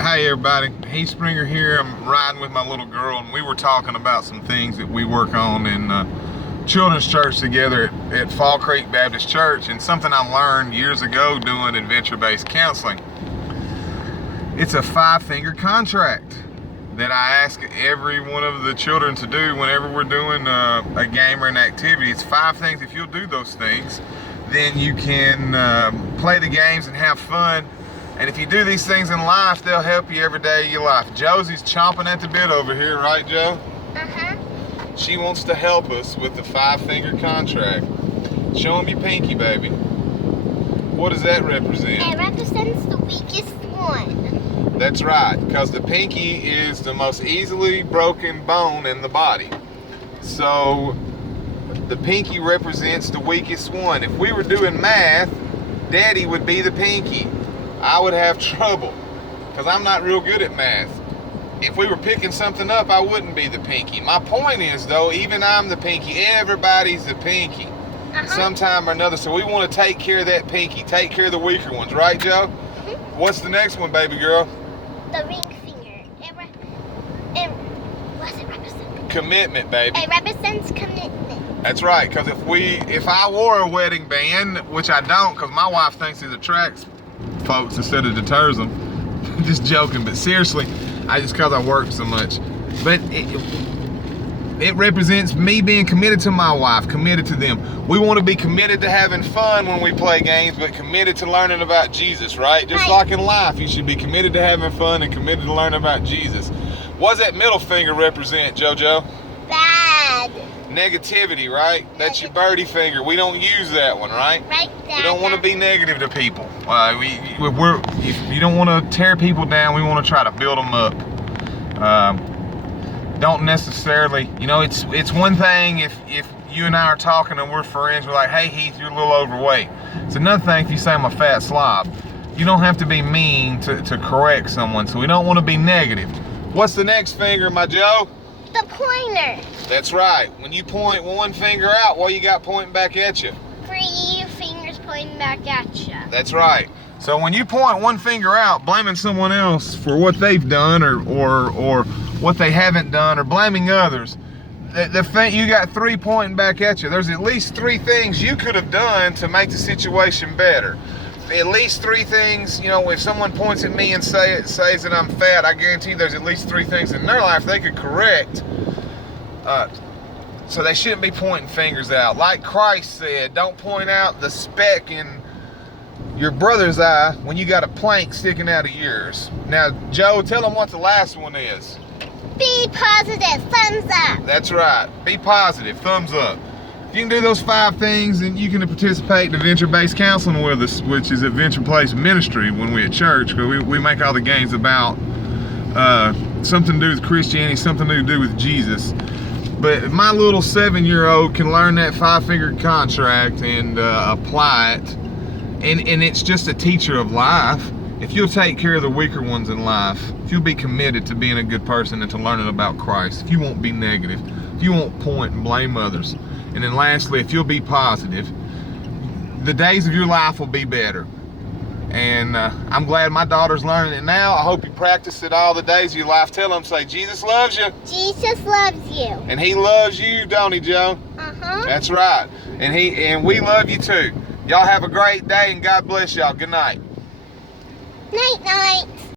Hi everybody, Heath Springer here. I'm riding with my little girl and we were talking about some things that we work on in children's church together at Fall Creek Baptist Church, and something I learned years ago doing adventure-based counseling. It's a 5-finger contract that I ask every one of the children to do whenever we're doing a game or an activity. It's 5 things. If you'll do those things, then you can play the games and have fun. And if you do these things in life, they'll help you every day of your life. Josie's chomping at the bit over here, right, Joe? Uh-huh. She wants to help us with the 5-finger contract. Show them your pinky, baby. What does that represent? It represents the weakest one. That's right, because the pinky is the most easily broken bone in the body. So the pinky represents the weakest one. If we were doing math, Daddy would be the pinky. I would have trouble because I'm not real good at math. If we were picking something up, I wouldn't be the pinky. My point is, though, even I'm the pinky. Everybody's the pinky sometime or another. So we want to take care of that pinky, take care of the weaker ones, right, Joe? Mm-hmm. What's the next one, baby girl? The ring finger. What does it represent? Commitment, baby. It represents commitment. That's right, because if I wore a wedding band, which I don't, because my wife thinks it attracts folks instead of deters them. Just joking, but seriously, because I work so much. But it represents me being committed to my wife, committed to them. We want to be committed to having fun when we play games, but committed to learning about Jesus, right? Just like in life, you should be committed to having fun and committed to learning about Jesus. What does that middle finger represent, JoJo? Bad. Negativity, right? That's your birdie finger. We don't use that one, right? Right, Dad. We don't want to be negative to people. If you don't want to tear people down, we want to try to build them up. Don't necessarily, it's one thing if you and I are talking and we're friends, we're like, hey Heath, you're a little overweight. It's another thing if you say I'm a fat slob. You don't have to be mean to correct someone, so we don't want to be negative. What's the next finger, my Joe? The pointer. That's right. When you point one finger out, what you got pointing back at you? 3 fingers pointing back at you. That's right. So when you point one finger out, blaming someone else for what they've done or what they haven't done, or blaming others, you got 3 pointing back at you. There's at least 3 things you could have done to make the situation better. At least 3 things, if someone points at me and says that I'm fat, I guarantee there's at least 3 things in their life they could correct. So they shouldn't be pointing fingers out. Like Christ said, don't point out the speck in your brother's eye when you got a plank sticking out of yours. Now, Joe, tell them what the last one is. Be positive. Thumbs up. That's right. Be positive. Thumbs up. If you can do those 5 things, then you can participate in adventure-based counseling with us, which is Adventure Place Ministry when we're at church, because we make all the games about something to do with Christianity, something to do with Jesus. But if my little 7-year-old can learn that 5-finger contract and apply it, and it's just a teacher of life. If you'll take care of the weaker ones in life, if you'll be committed to being a good person and to learning about Christ, if you won't be negative, if you won't point and blame others, and then lastly, if you'll be positive, the days of your life will be better. And I'm glad my daughter's learning it now. I hope you practice it all the days of your life. Tell them, say, Jesus loves you. Jesus loves you. And he loves you, don't he, Joe? Uh-huh. That's right. And we love you too. Y'all have a great day, and God bless y'all. Good night. Night, night.